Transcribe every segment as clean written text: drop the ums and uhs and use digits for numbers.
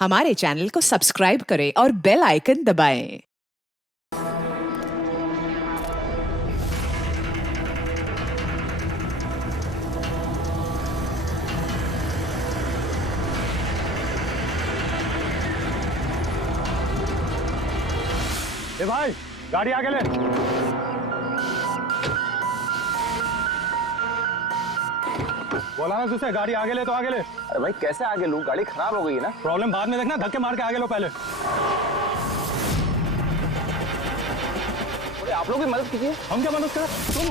हमारे चैनल को सब्सक्राइब करें और बेल आइकन दबाएं। ए भाई, गाड़ी आगे ले। बोला ना तुझसे, गाड़ी आगे ले तो आगे ले। अरे भाई कैसे आगे लूं? गाड़ी खराब हो गई है ना। प्रॉब्लम बाद में देखना, धक्के मार के आगे लो पहले। अरे आप लोग भी मदद कीजिए। हम क्या मदद करें? तुम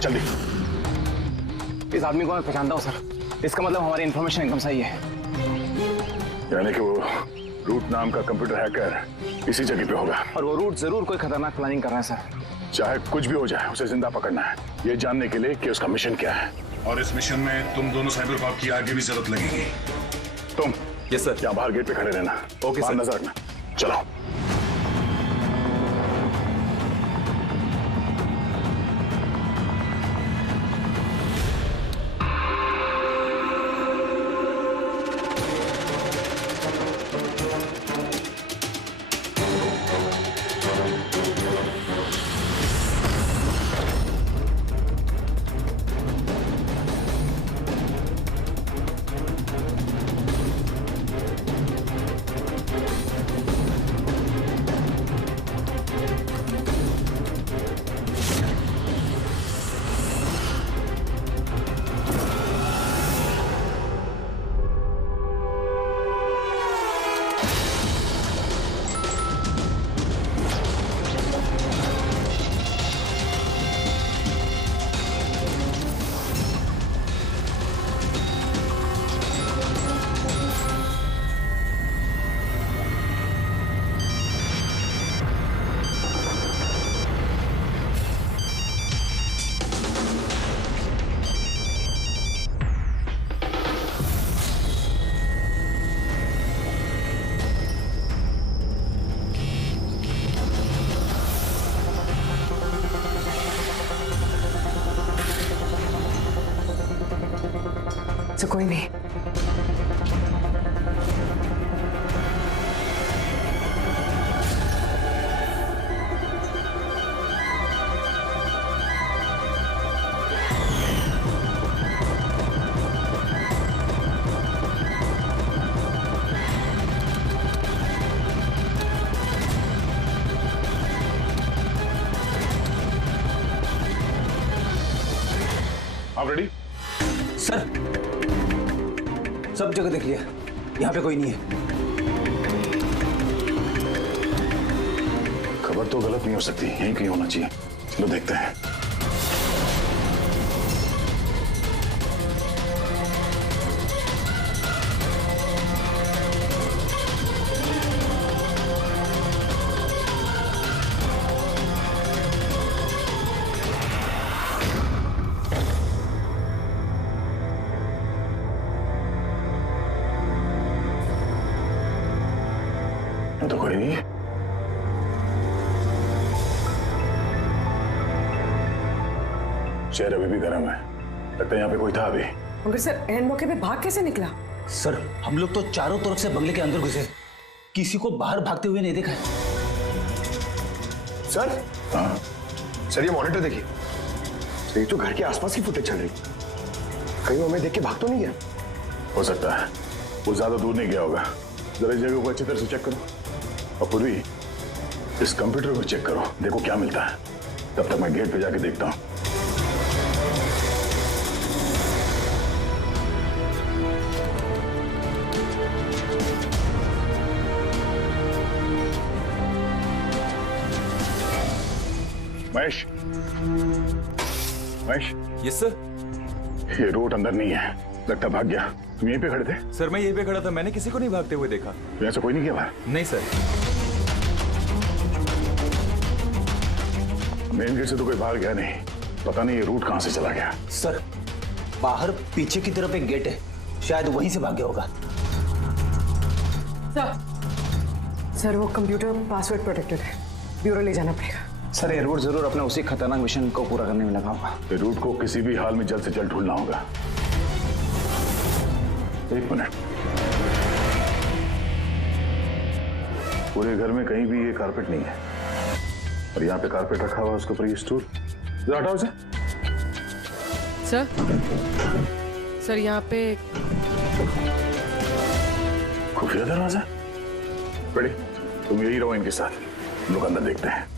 जल्दी। इस आदमी को मैं पहचानता हूँ सर। इसका मतलब हमारी इन्फॉर्मेशन एकदम सही है। यानी कि वो रूट नाम का कंप्यूटर हैकर इसी जगह पे होगा। और वो रूट जरूर कोई खतरनाक प्लानिंग कर रहा है सर। चाहे कुछ भी हो जाए, उसे जिंदा पकड़ना है, ये जानने के लिए कि उसका मिशन क्या है। और इस मिशन में तुम दोनों साइबर कॉप की आगे भी जरूरत लगेगी। तुम यस सर। यहाँ बाहर गेट पे खड़े रहना। ओके बाहर सर। नजर रखना। चलो। तो कोई नहीं। आप रेडी? सर सब जगह देख लिया, यहाँ पे कोई नहीं है। खबर तो गलत नहीं हो सकती, यहीं कहीं होना चाहिए। चलो देखते हैं। तो कोई नहीं है। शहर अभी भी गर्म है, लगता है यहाँ पे कोई था अभी। मगर सर एंड मौके पे भाग कैसे निकला? सर हम लोग तो चारों तरफ से बंगले के अंदर घुसे, किसी को बाहर भागते हुए नहीं देखा है। सर हाँ, सर ये मॉनिटर देखिए। सर ये तो घर के आसपास की फुटेज चल रही, कहीं वो हमें देख के भाग तो नहीं गया? हो सकता है वो ज्यादा दूर नहीं गया होगा। जरा इस जगह को अच्छी तरह से चेक करो, और पूर्वी इस कंप्यूटर को चेक करो, देखो क्या मिलता है। तब तक मैं गेट पे जाके देखता हूँ। Mahesh, Mahesh, yes sir. ये रूट अंदर नहीं है, लगता भाग गया। तुम यहीं पे खड़े थे? सर मैं यहीं पे खड़ा था, मैंने किसी को नहीं भागते हुए देखा। तो ऐसा कोई नहीं किया बाहर? नहीं सर। मेन गेट से तो कोई बाहर गया नहीं, पता नहीं ये रूट कहां से चला गया। सर बाहर पीछे की तरफ एक गेट है, शायद वहीं से भाग गया होगा। सर वो कंप्यूटर पासवर्ड प्रोटेक्टेड है, ब्यूरो ले जाना पड़ेगा। सर ये रूट जरूर अपने उसी खतरनाक मिशन को पूरा करने में लगा होगा। ये रूट को किसी भी हाल में जल्द से जल्द ढूंढना होगा। एक मिनट, पूरे घर में कहीं भी ये कारपेट नहीं है और यहाँ पे कारपेट रखा हुआ है, उसके ऊपर ये स्टूल। जरा हटाओ इसे। सर यहाँ पे खुफिया दरवाजा। बड़ी, तुम यही रहो इनके साथ, हम लोग अंदर देखते हैं।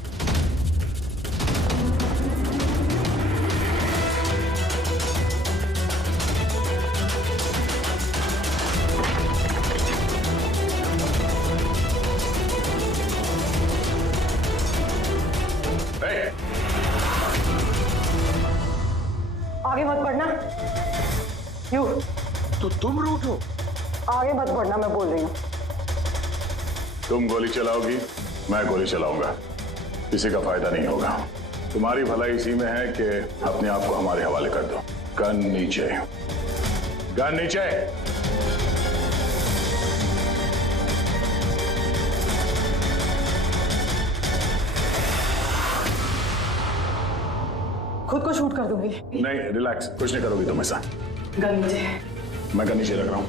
आगे मत बढ़ना। यू तो तुम रूट हो। आगे मत बढ़ना, मैं बोल रही हूँ। तुम गोली चलाओगी, मैं गोली चलाऊंगा, किसी का फायदा नहीं होगा। तुम्हारी भलाई इसी में है कि अपने आप को हमारे हवाले कर दो। गन नीचे, गन नीचे। खुद को शूट कर दूंगी। नहीं, रिलैक्स, कुछ नहीं करोगी तुम ऐसा। गन नीचे। मैं गन नीचे रख रहा हूं,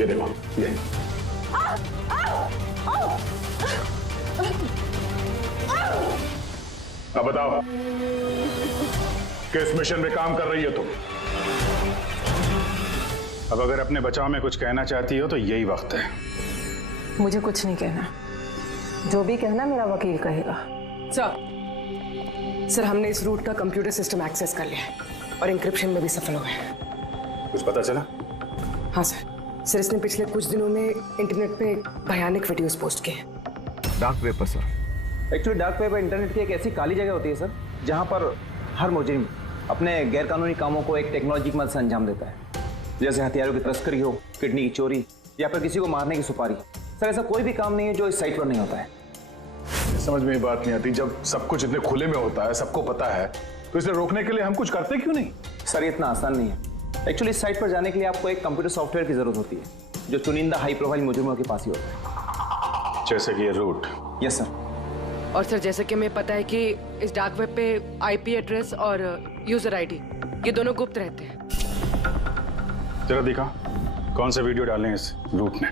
ये देखो, ये। अब बताओ, किस मिशन में काम कर रही हो तुम? अब अगर अपने बचाव में कुछ कहना चाहती हो तो यही वक्त है। मुझे कुछ नहीं कहना, जो भी कहना मेरा वकील कहेगा। सर हमने इस रूट का कंप्यूटर सिस्टम एक्सेस कर लिया है और इंक्रिप्शन में भी सफल हो गए। कुछ पता चला? हाँ सर इसने पिछले कुछ दिनों में इंटरनेट पे भयानक वीडियोस पोस्ट किए। डार्क वेब पर sir. Actually dark web internet की एक ऐसी काली जगह होती है सर, जहाँ पर हर मुजरिम अपने गैरकानूनी कामों को एक टेक्नोलॉजी की मदद से अंजाम देता है, जैसे हथियारों की तस्करी हो, किडनी की चोरी या फिर किसी को मारने की सुपारी। सर ऐसा कोई भी काम नहीं है जो इस साइट पर नहीं होता है। समझ में ये बात नहीं आती, जब सब कुछ इतने खुले में होता है, सबको पता है, तो इसे रोकने के लिए हम कुछ करते क्यों नहीं? सर ये इतना आसान नहीं है। एक्चुअली इस साइट पर जाने के लिए आपको एक कंप्यूटर सॉफ्टवेयर की जरूरत होती है, जो चुनिंदा हाई प्रोफाइल मुजरिमों के पास ही होता है। जैसे कि ये रूट। Yes sir. और सर जैसे कि हमें पता है कि इस डार्क वेब पे आईपी एड्रेस और यूजर आईडी ये दोनों गुप्त रहते हैं। जरा दिखा, कौन सा वीडियो डालें इस रूट में?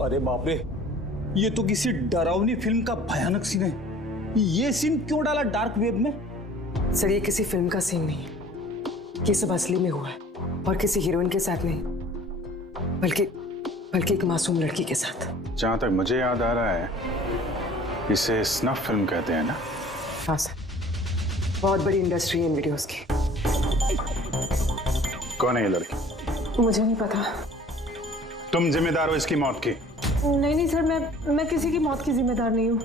अरे बाप रे, ये तो किसी डरावनी फिल्म का भयानक सीन है। ये सीन क्यों डाला डार्क वेब में? सर ये किसी फिल्म का सीन नहीं है, ये सब असली में हुआ है और किसी हीरोइन के साथ नहीं, बल्कि एक मासूम लड़की के साथ। जहां तक मुझे याद आ रहा है इसे स्नफ फिल्म कहते हैं ना? हाँ सर, बहुत बड़ी इंडस्ट्री है इन वीडियोस की। कौन है ये लड़की? मुझे नहीं पता। तुम जिम्मेदार हो इसकी मौत की? नहीं सर, मैं किसी की मौत की जिम्मेदार नहीं हूँ।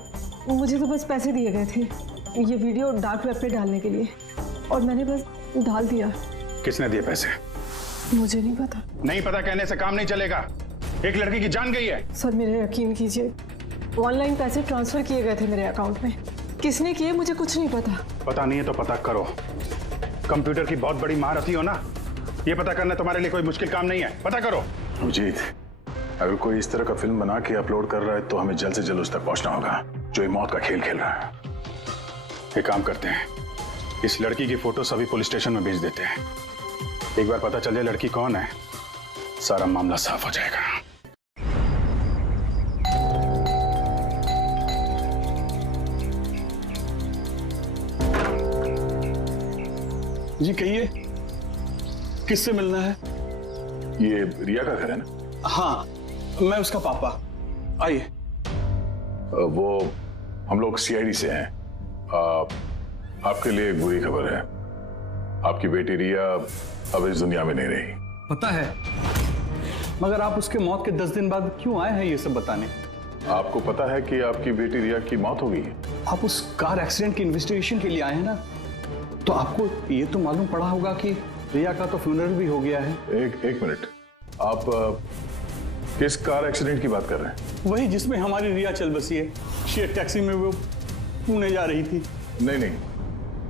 मुझे तो बस पैसे दिए गए थे ये वीडियो डार्क वेब पे डालने के लिए, और मैंने बस डाल दिया। किसने दिए पैसे? मुझे नहीं पता। नहीं पता कहने से काम नहीं चलेगा। एक लड़की की जान गई है। सर मेरे यकीन कीजिए, ऑनलाइन पैसे ट्रांसफर किए गए थे मेरे अकाउंट में। किसने किए मुझे कुछ नहीं पता। पता नहीं है तो पता करो। कंप्यूटर की बहुत बड़ी महारथी हो ना, ये पता करना तुम्हारे लिए कोई मुश्किल काम नहीं है। पता करो। अभिजीत, अगर कोई इस तरह का फिल्म बना के अपलोड कर रहा है तो हमें जल्द से जल्द उस तक पहुंचना होगा जो ये मौत का खेल खेल रहा है। एक काम करते हैं, इस लड़की की फोटो सभी पुलिस स्टेशन में भेज देते हैं। एक बार पता चल जाए लड़की कौन है, सारा मामला साफ हो जाएगा। जी कहिए, किससे मिलना है? ये रिया का घर है ना? हाँ, मैं उसका पापा। आइए। वो हम लोग सीआईडी से हैं। आपके लिए एक बुरी खबर है। आपकी बेटी रिया अब इस दुनिया में नहीं रही। पता है, मगर आप उसके मौत के 10 दिन बाद क्यों आए हैं ये सब बताने? आपको पता है कि आपकी बेटी रिया की मौत हो गई है? आप उस कार एक्सीडेंट की इन्वेस्टिगेशन के लिए आए हैं ना, तो आपको ये तो मालूम पड़ा होगा कि रिया का तो फ्यूनरल भी हो गया है। एक मिनट, आप किस कार एक्सीडेंट की बात कर रहे हैं? वही जिसमें हमारी रिया चल बसी है। शेयर टैक्सी में वो पुणे जा रही थी। नहीं,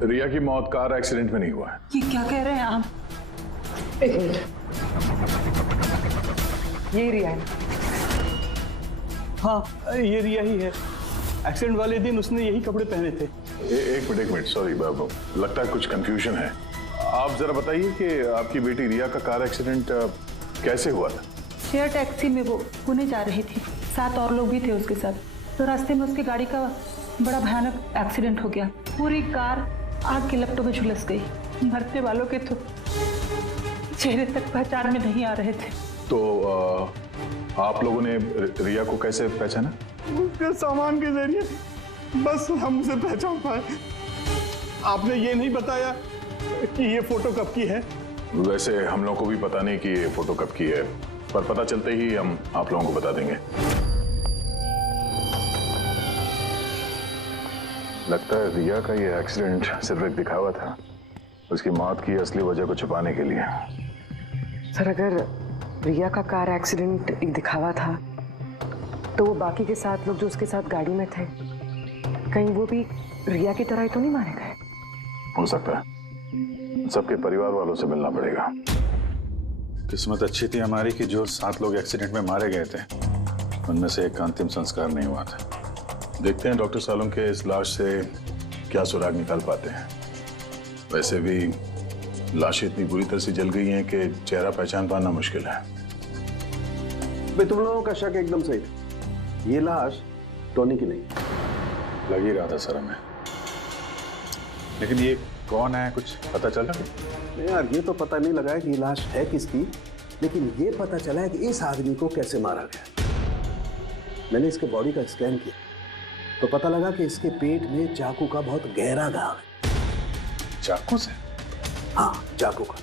रिया की मौत कार एक्सीडेंट में नहीं हुआ है। ये क्या कह रहे हैं आप? एक मिनट, ये रिया है। हाँ, ये रिया ही है। एक्सीडेंट वाले दिन उसने यही कपड़े पहने थे। एक मिनट, सॉरी बाबू, लगता है कुछ कंफ्यूजन है। आप जरा बताइए कि आपकी बेटी रिया का कार एक्सीडेंट कैसे हुआ था? शेयर टैक्सी में वो पुणे जा रही थी, 7 और लोग भी थे उसके साथ। तो रास्ते में उसकी गाड़ी का बड़ा भयानक एक्सीडेंट हो गया। पूरी कार आग की लपटों में झुलस गई। मरने वालों के तो चेहरे तक पहचान में नहीं आ रहे थे। तो आप लोगों ने रिया को कैसे पहचाना? उसके सामान के जरिए बस हम उसे पहचान पाए। आपने ये नहीं बताया कि ये फोटो कब की है? वैसे हम लोगों को भी पता नहीं कि ये फोटो कब की है, पर पता चलते ही हम आप लोगों को बता देंगे। लगता है रिया का ये एक्सीडेंट सिर्फ एक दिखावा था, उसकी मौत की असली वजह को छुपाने के लिए। सर अगर रिया का कार एक्सीडेंट एक दिखावा था, तो वो बाकी के 7 लोग जो उसके साथ गाड़ी में थे, कहीं वो भी रिया की तरह ही तो नहीं मारे गए? हो सकता है। सबके परिवार वालों से मिलना पड़ेगा। किस्मत अच्छी थी हमारी कि जो 7 लोग एक्सीडेंट में मारे गए थे उनमें से एक का अंतिम संस्कार नहीं हुआ था। देखते हैं डॉक्टर सालों के इस लाश से क्या सुराग निकाल पाते हैं। वैसे भी लाशें इतनी बुरी तरह से जल गई हैं कि चेहरा पहचान पाना मुश्किल है। भाई तुम लोगों का शक एकदम सही था। ये लाश टोनी की नहीं। लग ही रहा था सर हमें, लेकिन ये कौन है कुछ पता चला? नहीं यार, ये तो पता नहीं लगा है कि ये लाश है किसकी, लेकिन ये पता चला है कि इस आदमी को कैसे मारा गया। मैंने इसके बॉडी का स्कैन किया तो पता लगा कि इसके पेट में चाकू का बहुत गहरा घाव है। चाकू से? हाँ, चाकू का।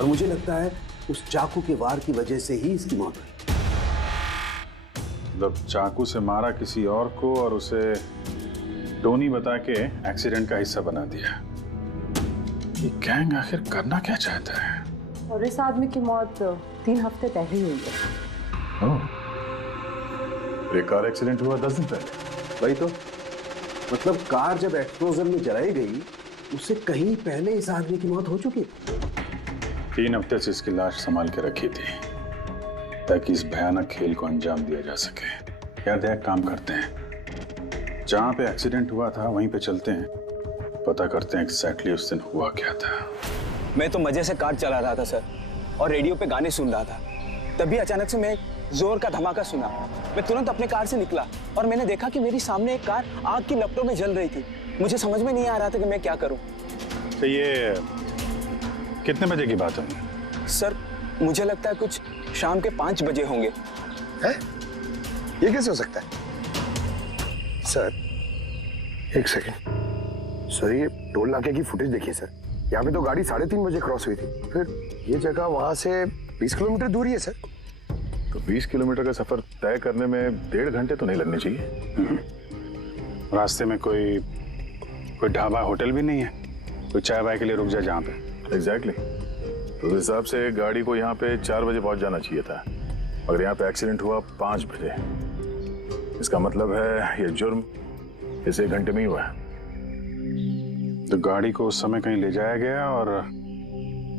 और मुझे लगता है उस चाकू के वार की वजह से ही इसकी मौत हुई। मतलब चाकू से मारा किसी और को और उसे टोनी बता के एक्सीडेंट का हिस्सा बना दिया। ये गैंग आखिर करना क्या चाहता है? और इस आदमी की मौत 3 हफ्ते पहले हुई है। एक कार एक्सीडेंट हुआ 10 दिन पहले। वही तो, मतलब कार जब एक्सप्लोजन में जलाई गई उससे कहीं पहले इस आदमी की मौत हो चुकी। 3 हफ्ते से इसकी लाश संभाल के रखी थी ताकि इस भयानक खेल को अंजाम दिया जा सके। यार एक काम करते हैं, जहां पे एक्सीडेंट हुआ था वहीं पे चलते हैं, पता करते हैं एग्जैक्टली उस दिन हुआ क्या था। मैं तो मजे से कार चला रहा था सर, और रेडियो पे गाने सुन रहा था। तभी अचानक से मैं जोर का धमाका सुना। मैं तुरंत अपने कार से निकला और मैंने देखा कि मेरी सामने एक कार आग की लपटों में जल रही थी। मुझे समझ में नहीं आ रहा था कि मैं क्या करूं। तो ये कितने बजे की बात है? सर मुझे लगता है कुछ शाम के 5 बजे होंगे। है? ये कैसे हो सकता है? सर एक सेकंड सर, ये टोल नाके की फुटेज देखिए सर। यहाँ पे तो गाड़ी 3:30 बजे क्रॉस हुई थी। फिर ये जगह वहां से 20 किलोमीटर दूर ही है सर। तो 20 किलोमीटर का सफर तय करने में 1.5 घंटे तो नहीं लगने चाहिए। रास्ते में कोई ढाबा होटल भी नहीं है, कोई चाय वाय के लिए रुक जाए जहाँ पे। एग्जैक्टली तो उस हिसाब से गाड़ी को यहाँ पे 4 बजे पहुंच जाना चाहिए था, मगर यहाँ पे एक्सीडेंट हुआ 5 बजे। इसका मतलब है ये जुर्म इस 1 घंटे में ही हुआ है। तो गाड़ी को उस समय कहीं ले जाया गया और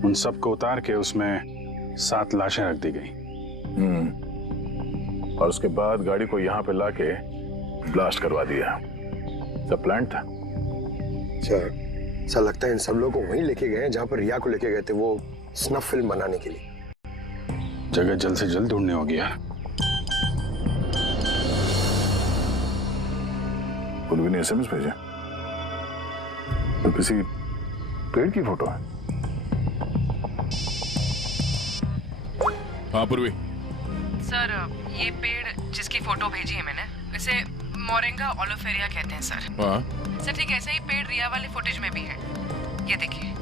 उन सबको उतार के उसमें 7 लाशें रख दी गई। और उसके बाद गाड़ी को यहाँ पे लाके ब्लास्ट करवा दिया। सब प्लान था। सर लगता है इन सब लोगों को वहीं लेके गए हैं जहाँ पर रिया को लेके गए थे, वो स्नफ फिल्म बनाने के लिए। जगह जल्द से जल्द ढूंढनी होगी यार। पूर्वी ने SMS भेजा तो किसी पेड़ की फोटो है। हाँ पूर्वी। सर ये पेड़ जिसकी फोटो भेजी है मैंने, इसे मोरिंगा ओलिफेरिया कहते हैं सर। हाँ सर ठीक ऐसा ही पेड़ रिया वाली फुटेज में भी है। ये देखिए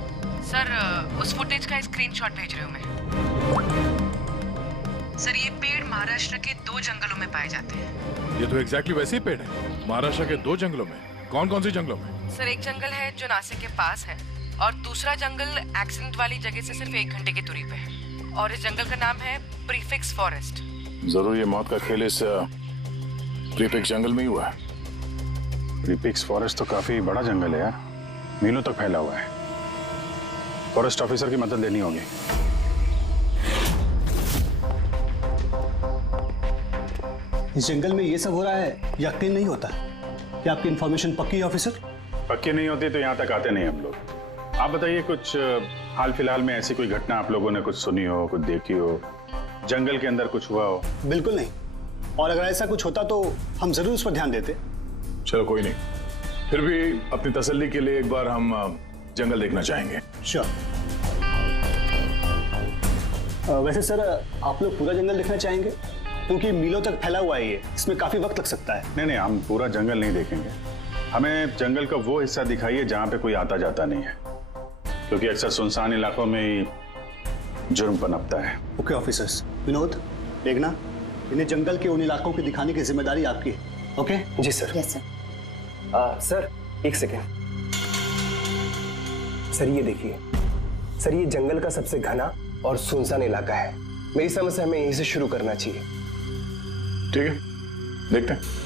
सर, उस फुटेज का स्क्रीनशॉट भेज रही हूँ मैं। सर ये पेड़ महाराष्ट्र के 2 जंगलों में पाए जाते हैं। ये तो एग्जैक्टली वैसे ही पेड़ है। महाराष्ट्र के 2 जंगलों में? कौन कौन से जंगलों में? सर एक जंगल है जो नासिक के पास है और दूसरा जंगल एक्सीडेंट वाली जगह से सिर्फ 1 घंटे की दूरी पे है और इस जंगल का नाम है प्रीफिक्स फॉरेस्ट। जरूर ये मौत का खेल इस प्रीफिक्स जंगल में ही हुआ है। प्रीफिक्स फॉरेस्ट तो काफी बड़ा जंगल है यार, मीलों तक फैला हुआ है। फॉरेस्ट ऑफिसर की मदद लेनी होगी। इस जंगल में ये सब हो रहा है, यकीन नहीं होता। क्या आपकी इंफॉर्मेशन पक्की है ऑफिसर? पक्की नहीं होती तो यहाँ तक आते नहीं हम लोग। आप बताइए कुछ हाल फिलहाल में ऐसी कोई घटना आप लोगों ने कुछ सुनी हो, कुछ देखी हो, जंगल के अंदर कुछ हुआ हो? बिल्कुल नहीं, और अगर ऐसा कुछ होता तो हम जरूर उस पर ध्यान देते। चलो कोई नहीं, फिर भी अपनी तसल्ली के लिए एक बार हम जंगल देखना चाहेंगे। श्योर। वैसे सर आप लोग पूरा जंगल देखना चाहेंगे? क्योंकि मीलों तक फैला हुआ है ये, इसमें काफी वक्त लग सकता है। नहीं, हम पूरा जंगल नहीं देखेंगे। हमें जंगल का वो हिस्सा दिखाइए जहाँ पे कोई आता जाता नहीं है, क्योंकि अक्सर सुनसान इलाकों में ही जुर्म पनपता है। Okay officers. विनोद, मेघना, इन्हें जंगल के उन इलाकों की दिखाने की जिम्मेदारी आपकी है। ओके? जी सर। Yes sir. सर एक सेकेंड सर, ये देखिए सर, ये जंगल का सबसे घना और सुनसान इलाका है। मेरी समझ से हमें यहीं से शुरू करना चाहिए। ठीक है, देखते हैं।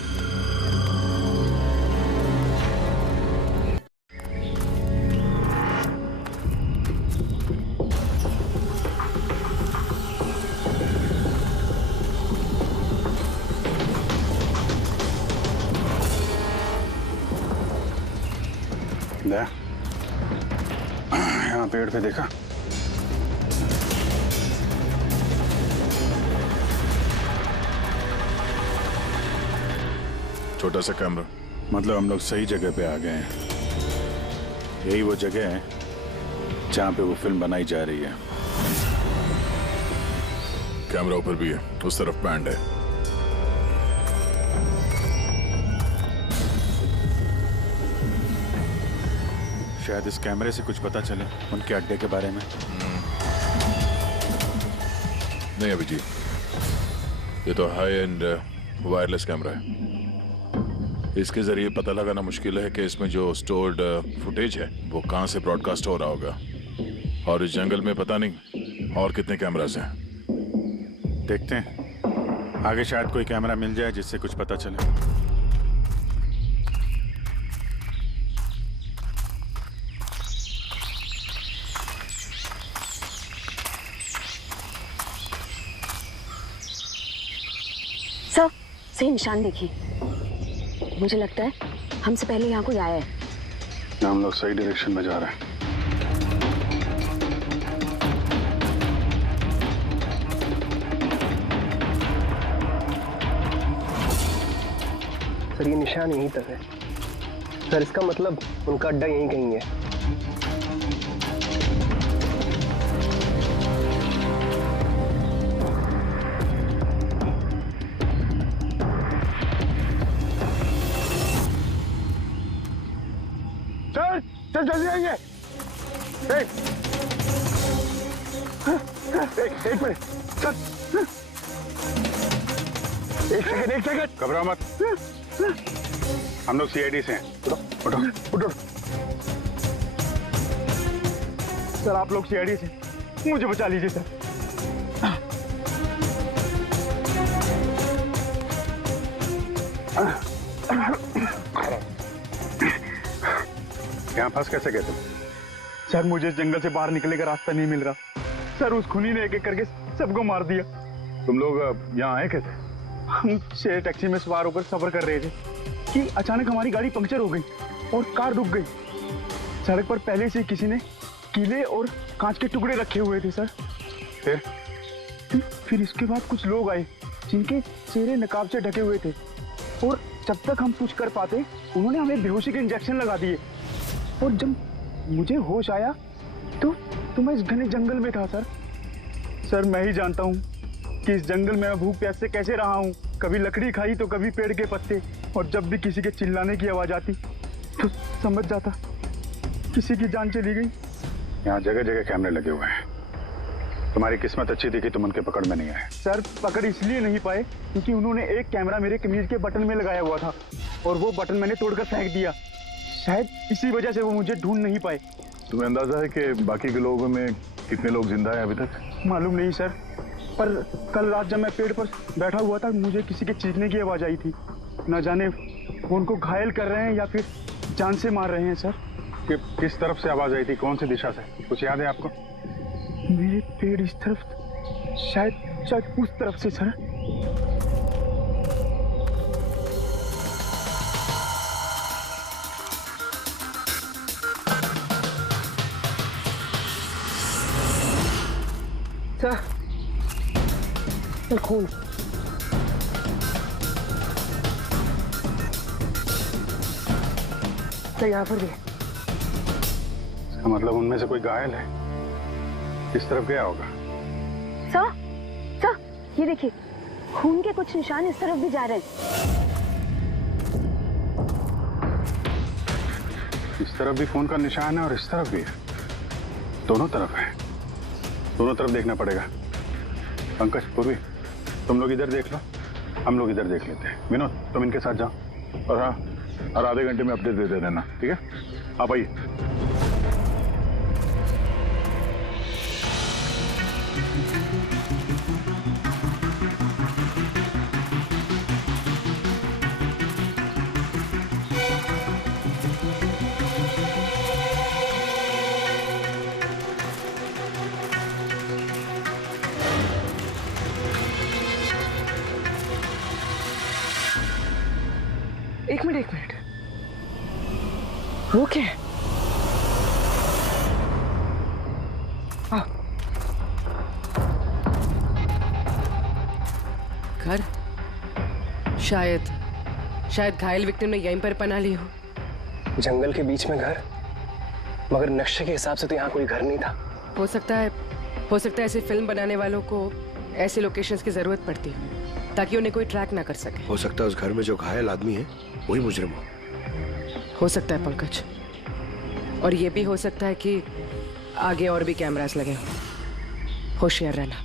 यहाँ पेड़ पे देखा? छोटा सा कैमरा। मतलब हम लोग सही जगह पे आ गए हैं। यही वो जगह है जहाँ पे वो फिल्म बनाई जा रही है। कैमरा ऊपर भी है, उस तरफ बैंड है। शायद इस कैमरे से कुछ पता चले उनके अड्डे के बारे में। नहीं अभिजीत, ये तो हाई एंड वायरलेस कैमरा है। इसके जरिए पता लगाना मुश्किल है कि इसमें जो स्टोर्ड फुटेज है वो कहाँ से ब्रॉडकास्ट हो रहा होगा, और इस जंगल में पता नहीं और कितने कैमरास हैं। देखते हैं, आगे शायद कोई कैमरा मिल जाए जिससे कुछ पता चले। सर, सही निशान देखिए। मुझे लगता है हमसे पहले यहाँ कोई आया है। हम लोग सही डायरेक्शन में जा रहे हैं। सर ये निशान यहीं तक है सर, इसका मतलब उनका अड्डा यहीं कहीं है। सर सर जल्दी आइए। एक मिनट सर, एक सेकंड घबराओ मत, हम लोग सीआईडी से हैं। उठो उठो। सर आप लोग सीआईडी से, मुझे बचा लीजिए सर। यहाँ फंस कैसे गए तुम? सर मुझे इस जंगल से बाहर निकलने का रास्ता नहीं मिल रहा सर, उस खूनी ने एक एक करके सबको मार दिया। तुम लोग यहाँ आए कैसे? हम शेयर टैक्सी में सवार होकर सफर कर रहे थे कि अचानक हमारी गाड़ी पंक्चर हो गई और कार रुक गई। सड़क पर पहले से किसी ने कीले और कांच के टुकड़े रखे हुए थे सर। फिर इसके बाद कुछ लोग आए जिनके चेहरे नकाब से ढके हुए थे और जब तक हम कुछ कर पाते उन्होंने हमें बेहोशी के इंजेक्शन लगा दिए। और जब मुझे होश आया तो मैं इस घने जंगल में था सर। मैं ही जानता हूँ कि इस जंगल में मैं भूख प्यास से कैसे रहा हूँ। कभी लकड़ी खाई तो कभी पेड़ के पत्ते, और जब भी किसी के चिल्लाने की आवाज आती तो समझ जाता किसी की जान चली गई। यहाँ जगह जगह कैमरे लगे हुए हैं। तुम्हारी किस्मत अच्छी थी कि तुम उनके पकड़ में नहीं आए। सर पकड़ इसलिए नहीं पाए क्योंकि उन्होंने एक कैमरा मेरे कमीज के बटन में लगाया हुआ था और वो बटन मैंने तोड़कर फेंक दिया। शायद इसी वजह से वो मुझे ढूंढ नहीं पाए। तुम्हें अंदाजा है कि बाकी के लोगों में कितने लोग जिंदा हैं अभी तक? मालूम नहीं सर, पर कल रात जब मैं पेड़ पर बैठा हुआ था मुझे किसी के चीखने की आवाज आई थी। न जाने वो उनको घायल कर रहे हैं या फिर जान से मार रहे हैं सर। किस तरफ से आवाज आई थी, कौन सी दिशा से, कुछ याद है आपको? मेरे पेड़ इस तरफ, शायद उस तरफ से सर। सर खून, सर यहाँ पर भी। इसका मतलब उनमें से कोई घायल है। किस तरफ गया होगा? सर ये देखिए, खून के कुछ निशान इस तरफ भी जा रहे हैं। इस तरफ भी खून का निशान है और इस तरफ भी है। दोनों तरफ है, दोनों तरफ देखना पड़ेगा। पंकज, पूर्वी, तुम लोग इधर देख लो, हम लोग इधर देख लेते हैं। विनोद, तुम इनके साथ जाओ और हाँ, और आधे घंटे में अपडेट देते रहना, ठीक है? आप आइए। एक मिनट वो क्या है? घर, शायद घायल विक्टिम ने यहीं पर पनाह ली हो। जंगल के बीच में घर, मगर नक्शे के हिसाब से तो यहाँ कोई घर नहीं था। हो सकता है ऐसे फिल्म बनाने वालों को ऐसे लोकेशंस की जरूरत पड़ती है ताकि उन्हें कोई ट्रैक ना कर सके। हो सकता है उस घर में जो घायल आदमी है वही मुजरिम हो सकता है पंकज, और ये भी हो सकता है कि आगे और भी कैमरास लगे हों। होशियार रहना।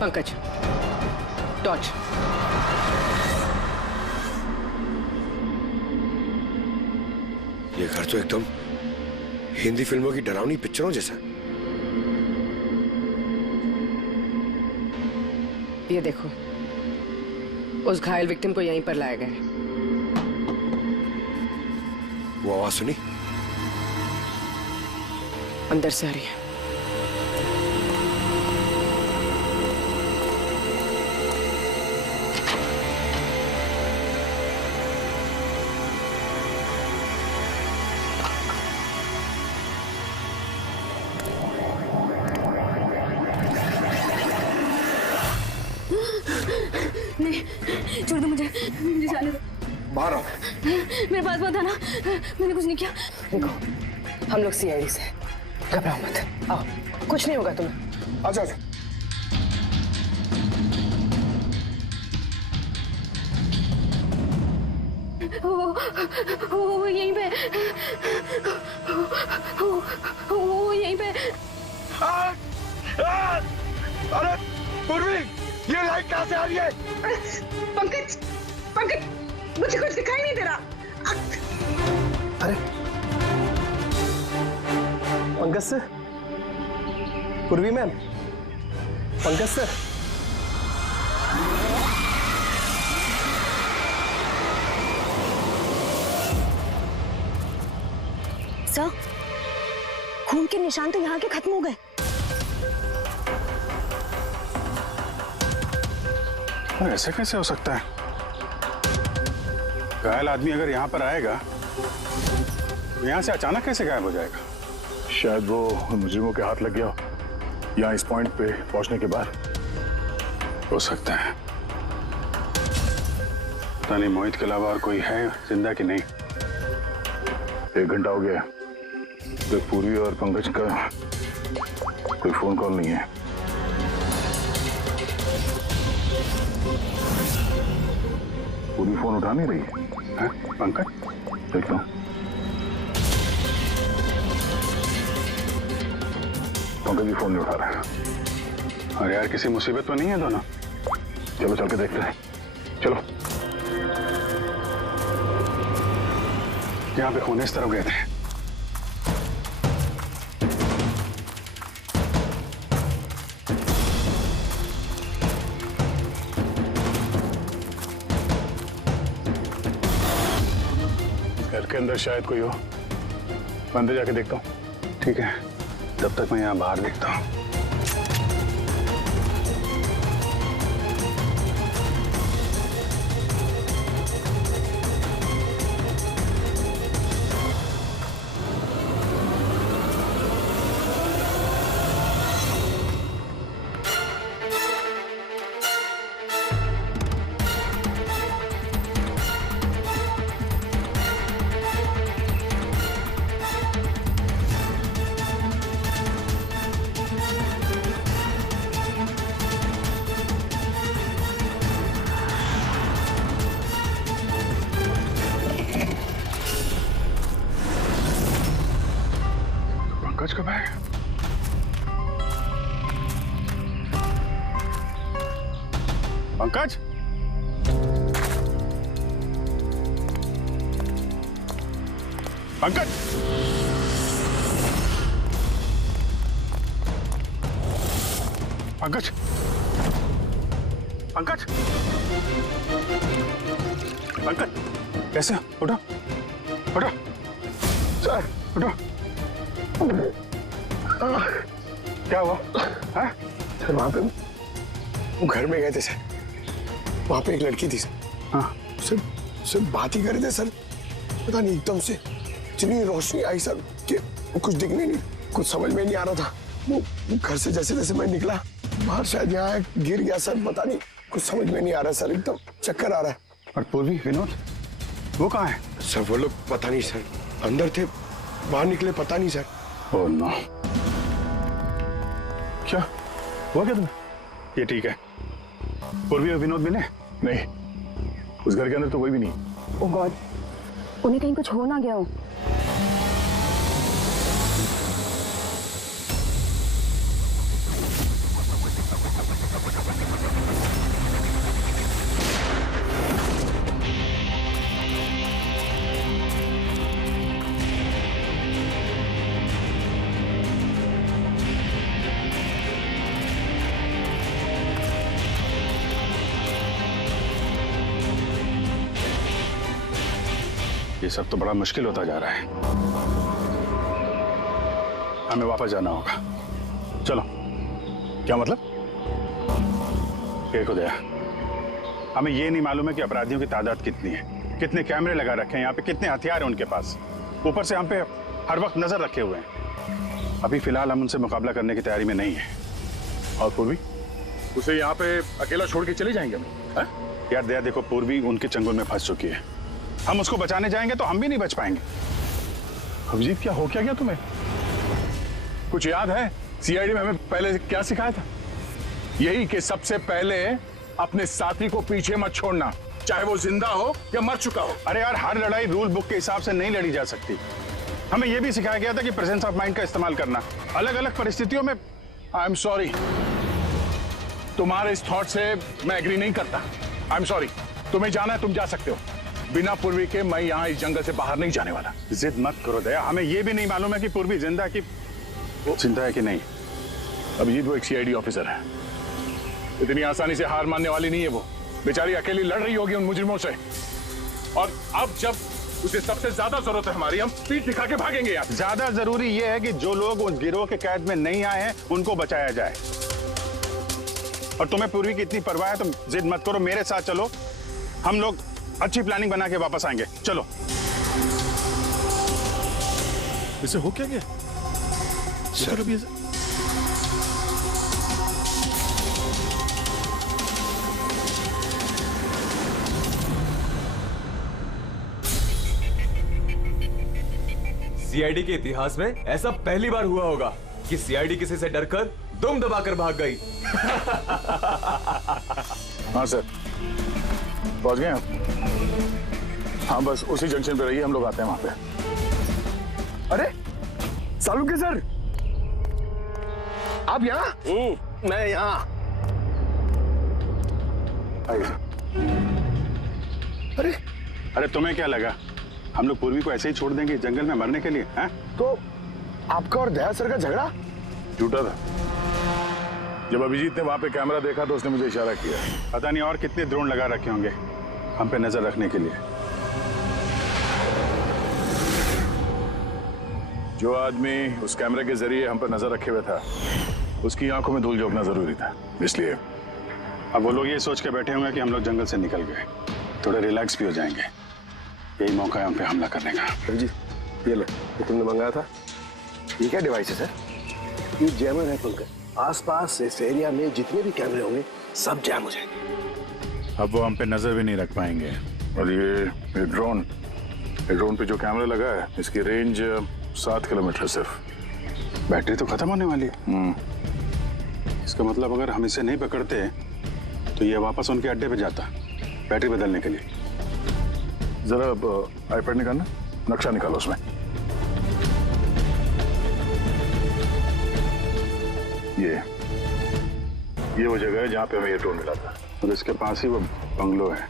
पंकज, टॉर्च। ये घर तो एकदम हिंदी फिल्मों की डरावनी पिक्चरों जैसा। ये देखो, उस घायल विक्टिम को यहीं पर लाया गया है। वो आवाज सुनी? अंदर से आ रही है। मुझे जाने दो। बाहर आओ। मेरे पास मत आना, मैंने कुछ नहीं किया। देखो, हम लोग सीआईडी से, घबराओ मत। आओ, कुछ नहीं होगा तुम्हें। अच्छा अच्छा। वो यहीं पे, वो यहीं पे। अरे पूर्वी, ये लाइट कहाँ से आ रही है? पंकज, पंकज, मुझे कुछ दिखाई नहीं दे रहा। अरे पंकज सर, पूर्वी मैम, पंकज सर। सर, खून के निशान तो यहाँ के खत्म हो गए। ऐसे कैसे हो सकता है? घायल आदमी अगर यहाँ पर आएगा तो यहाँ से अचानक कैसे गायब हो जाएगा? शायद वो मुजरिमों के हाथ लग गया हो यहाँ इस पॉइंट पे पहुंचने के बाद। हो सकता है। पता नहीं मोहित के अलावा और कोई है जिंदा कि नहीं। 1 घंटा हो गया तो पूर्वी और पंकज का कोई फोन कॉल नहीं है। पूर्वी फोन उठा नहीं रही है। पंकज देखता हूँ। पंकज भी फोन नहीं उठा रहा है। अरे यार, किसी मुसीबत तो नहीं है दोनों? चलो चल के देखते हैं। चलो। यहाँ पे खून इस तरफ गए थे। घर के अंदर शायद कोई हो। अंदर जाके देखता हूँ। ठीक है, तब तक मैं यहाँ बाहर देखता हूँ। पंकज कब आएगा? पंकज, पंकज, पंकज, पंकज, पंकज, कैसे? उठो, उठो, सर, उठो। क्या हुआ? सर वहां पे वो घर में गए थे सर। वहां पे एक लड़की थी सर। हाँ सर, सर बात ही कर रहे थे सर। पता नहीं एकदम से इतनी रोशनी आई सर कि कुछ दिखने नहीं, कुछ समझ में नहीं आ रहा था। वो घर से जैसे जैसे मैं निकला बाहर, शायद यहाँ गिर गया सर। पता नहीं, कुछ समझ में नहीं आ रहा सर, एकदम चक्कर आ रहा है। और पूर्वी, विनोद, वो कहाँ है? सर वो लोग पता नहीं सर, अंदर थे, बाहर निकले पता नहीं सर। ओह नो, क्या हुआ क्या तुम्हें? ये ठीक है। पूर्वी और विनोद मिले? नहीं, उस घर के अंदर तो कोई भी नहीं। ओह गॉड, उन्हें कहीं कुछ हो ना गया हो। ये सब तो बड़ा मुश्किल होता जा रहा है। हमें वापस जाना होगा। चलो। क्या मतलब? देखो दया, हमें ये नहीं मालूम है कि अपराधियों की तादाद कितनी है, कितने कैमरे लगा रखे हैं यहाँ पे, कितने हथियार हैं उनके पास। ऊपर से हम पे हर वक्त नजर रखे हुए हैं। अभी फिलहाल हम उनसे मुकाबला करने की तैयारी में नहीं है। और पूर्वी, उसे यहाँ पे अकेला छोड़ के चले जाएंगे हम? यार दया देखो, पूर्वी उनके चंगुल में फंस चुकी है। हम उसको बचाने जाएंगे तो हम भी नहीं बच पाएंगे। अभिजीत क्या हो क्या गया तुम्हें? कुछ याद है सीआईडी में हमें पहले क्या सिखाया था? यही कि सबसे पहले अपने साथी को पीछे मत छोड़ना, चाहे वो जिंदा हो या मर चुका हो। अरे यार, हर लड़ाई रूल बुक के हिसाब से नहीं लड़ी जा सकती। हमें यह भी सिखाया गया था कि प्रेजेंस ऑफ माइंड का इस्तेमाल करना अलग अलग परिस्थितियों में। आई एम सॉरी, तुम्हारे इस थॉट से मैं एग्री नहीं करता। आई एम सॉरी, तुम्हें जाना है तुम जा सकते हो, बिना पूर्वी के मैं यहाँ इस जंगल से बाहर नहीं जाने वाला। जिद मत करो दया, हमें यह भी नहीं मालूम है कि पूर्वी जिंदा है कि नहीं। अभिजीत वो एक सीआईडी ऑफिसर है, इतनी आसानी से हार मानने वाली नहीं है। वो बेचारी अकेली लड़ रही होगी उन मुजरिमों से, और अब जब उसे सबसे ज्यादा जरूरत है हमारी, हम पीठ दिखा के भागेंगे यार। ज्यादा जरूरी यह है कि जो लोग उस गिरोह के कैद में नहीं आए हैं उनको बचाया जाए। और तुम्हें पूर्वी की इतनी परवाह है तो जिद मत करो, मेरे साथ चलो, हम लोग अच्छी प्लानिंग बना के वापस आएंगे। चलो। इसे हो क्या गया? सर अभी सीआईडी के इतिहास में ऐसा पहली बार हुआ होगा कि सीआईडी किसी से डरकर दुम दबाकर भाग गई। हाँ सर, पहुंच गए आप? हाँ बस उसी जंक्शन पे रहिए, हम लोग आते हैं वहां पे। अरे सालुंके सर, आप यहाँ? मैं यहाँ। अरे तुम्हें क्या लगा हम लोग पूर्वी को ऐसे ही छोड़ देंगे जंगल में मरने के लिए? हैं? तो आपका और दया सर का झगड़ा झूठा था। जब अभिजीत ने वहां पे कैमरा देखा तो उसने मुझे इशारा किया। पता नहीं और कितने ड्रोन लगा रखे होंगे हम पे नजर रखने के लिए। जो आदमी उस कैमरे के जरिए हम पर नजर रखे हुए था, उसकी आंखों में धूल झोंकना जरूरी था। इसलिए अब वो लोग ये सोच के बैठे होंगे कि हम लोग जंगल से निकल गए, थोड़े रिलैक्स भी हो जाएंगे। यही मौका है हम पे हमला करने का। जी ये लो, ये तुमने मंगाया था। ये क्या डिवाइस है सर? ये जैमर है पंकज। आसपास इस एरिया में जितने भी कैमरे होंगे सब जैम हो जाएंगे। अब वो हम पे नजर भी नहीं रख पाएंगे। और ये ड्रोन पे जो कैमरा लगा है, इसकी रेंज 7 किलोमीटर सिर्फ। बैटरी तो खत्म होने वाली है। इसका मतलब अगर हम इसे नहीं पकड़ते तो ये वापस उनके अड्डे पे जाता बैटरी बदलने के लिए। जरा आईपैड निकालना, नक्शा निकालो उसमें। ये वो जगह है जहाँ पे हमें ये ड्रोन मिला था, और इसके पास ही वो बंगलो है।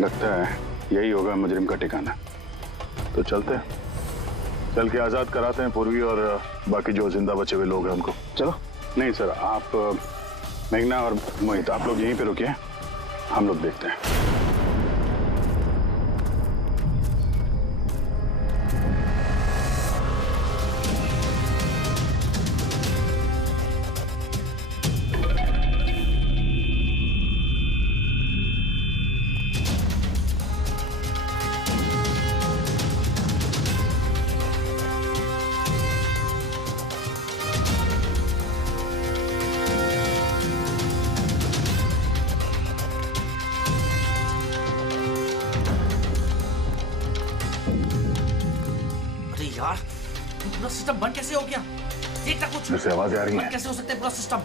लगता है यही होगा मुजरिम का ठिकाना। तो चलते हैं, चल के आजाद कराते हैं पूर्वी और बाकी जो जिंदा बचे हुए लोग हैं उनको। चलो। नहीं सर, आप मेघना और मोहित आप लोग यहीं पे रुकिए, हम लोग देखते हैं। यार पूरा सिस्टम बंद कैसे हो गया? देख तक कुछ जैसे आवाज आ रही है। कैसे हो सकता है पूरा सिस्टम?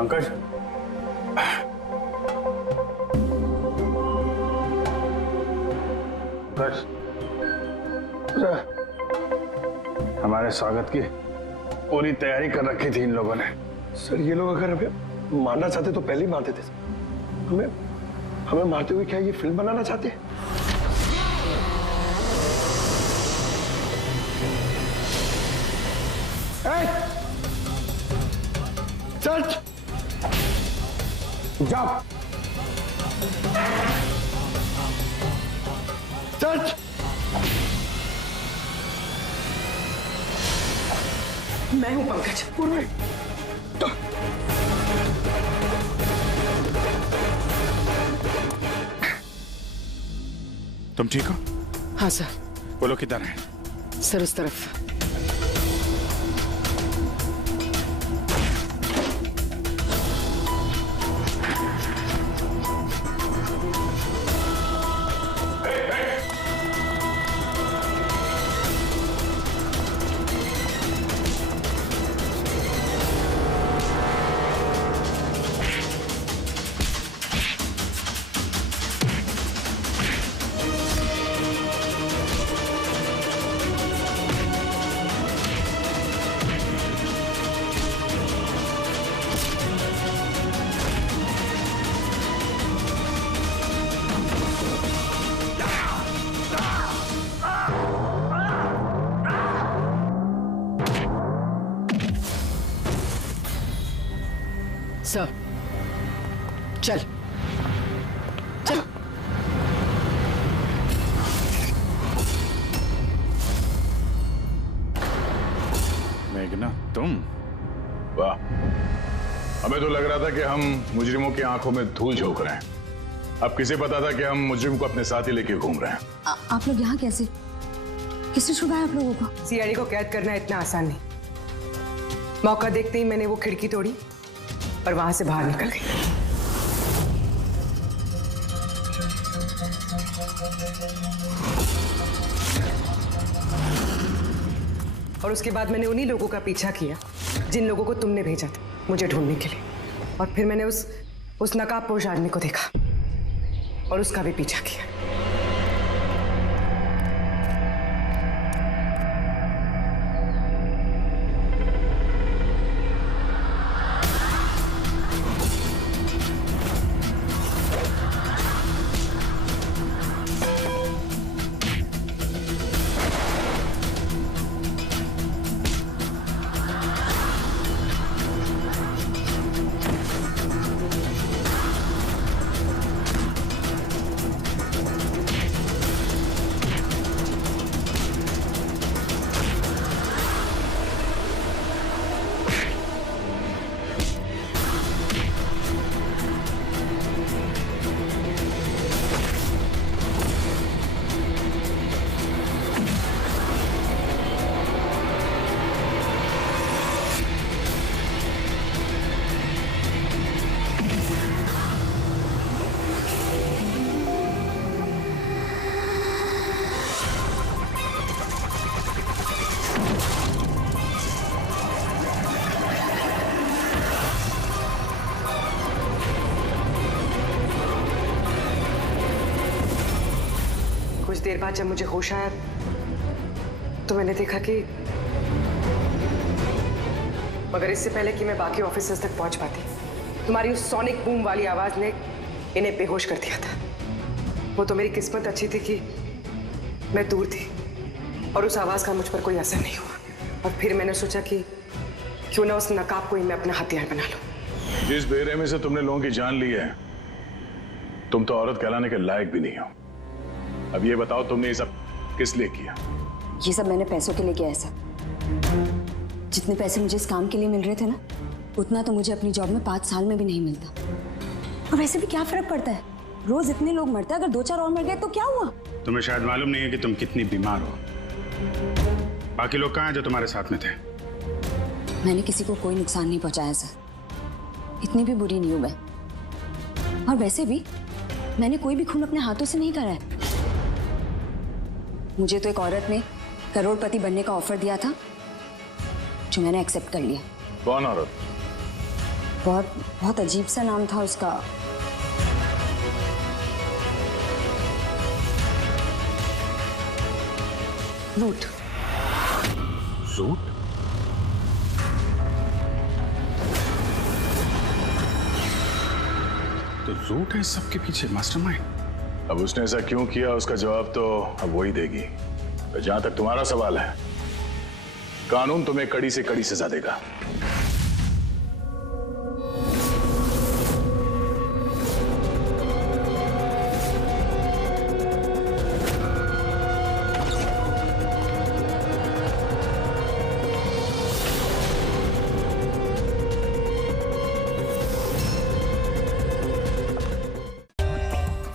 पंकज, हमारे स्वागत की पूरी तैयारी कर रखी थी इन लोगों ने। सर ये लोग अगर हमें मारना चाहते तो पहले ही मार देते। हमें मारते हुए क्या ये फिल्म बनाना चाहते हैं? सर्च। जाओ। सर्च। मैं हूं पंकज। तुम ठीक हो? हाँ सर। वो लोग किधर हैं? सर उस तरफ। सर चल चल। मेघना तुम? वाह, हमें तो लग रहा था कि हम मुजरिमों की आंखों में धूल झोंक रहे हैं। अब किसे पता था कि हम मुजरिम को अपने साथ ही लेके घूम रहे हैं। आप लोग यहाँ कैसे? किसने छुड़ाया आप लोगों को? सीआईडी को कैद करना इतना आसान नहीं। मौका देखते ही मैंने वो खिड़की तोड़ी और वहां से बाहर निकल गई। और उसके बाद मैंने उन्हीं लोगों का पीछा किया जिन लोगों को तुमने भेजा था मुझे ढूंढने के लिए। और फिर मैंने उस नकाबपोश आदमी को देखा और उसका भी पीछा किया। कुछ देर बाद जब मुझे होश आया तो मैंने देखा कि मगर इससे पहले कि मैं बाकी ऑफिसर्स तक पहुंच पाती तुम्हारी उस सोनिक बूम वाली आवाज ने इन्हें बेहोश कर दिया था। वो तो मेरी किस्मत अच्छी थी कि मैं दूर थी और उस आवाज का मुझ पर कोई असर नहीं हुआ। और फिर मैंने सोचा कि क्यों ना उस नकाब को ही मैं अपना हथियार बना लूं। जिस बेरहमी से तुमने लोगों की जान ली है, तुम तो औरत कहलाने के लायक भी नहीं हो। अब ये बताओ तुमने ये सब किस लिए किया? ये सब मैंने पैसों के लिए किया है सर। जितने पैसे मुझे इस काम के लिए मिल रहे थे ना, उतना तो मुझे अपनी जॉब में 5 साल में भी नहीं मिलता। और वैसे भी क्या फर्क पड़ता है, रोज इतने लोग मरते हैं, अगर 2-4 और मर गए तो क्या हुआ? तुम्हें शायद मालूम नहीं है कि तुम कितनी बीमार हो। बाकी लोग कहाँ हैं जो तुम्हारे साथ में थे? मैंने किसी को कोई नुकसान नहीं पहुंचाया सर, इतनी भी बुरी नहीं हूं मैं। और वैसे भी मैंने कोई भी खून अपने हाथों से नहीं करा है। मुझे तो एक औरत ने करोड़पति बनने का ऑफर दिया था जो मैंने एक्सेप्ट कर लिया। कौन औरत? बहुत अजीब सा नाम था उसका। रूट। रूट? तो रूट है सबके पीछे मास्टरमाइंड। अब उसने ऐसा क्यों किया उसका जवाब तो अब वही देगी। तो जहां तक तुम्हारा सवाल है, कानून तुम्हें कड़ी से कड़ी सजा देगा।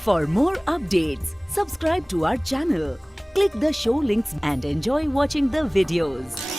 For more updates, subscribe to our channel, click the show links and enjoy watching the videos.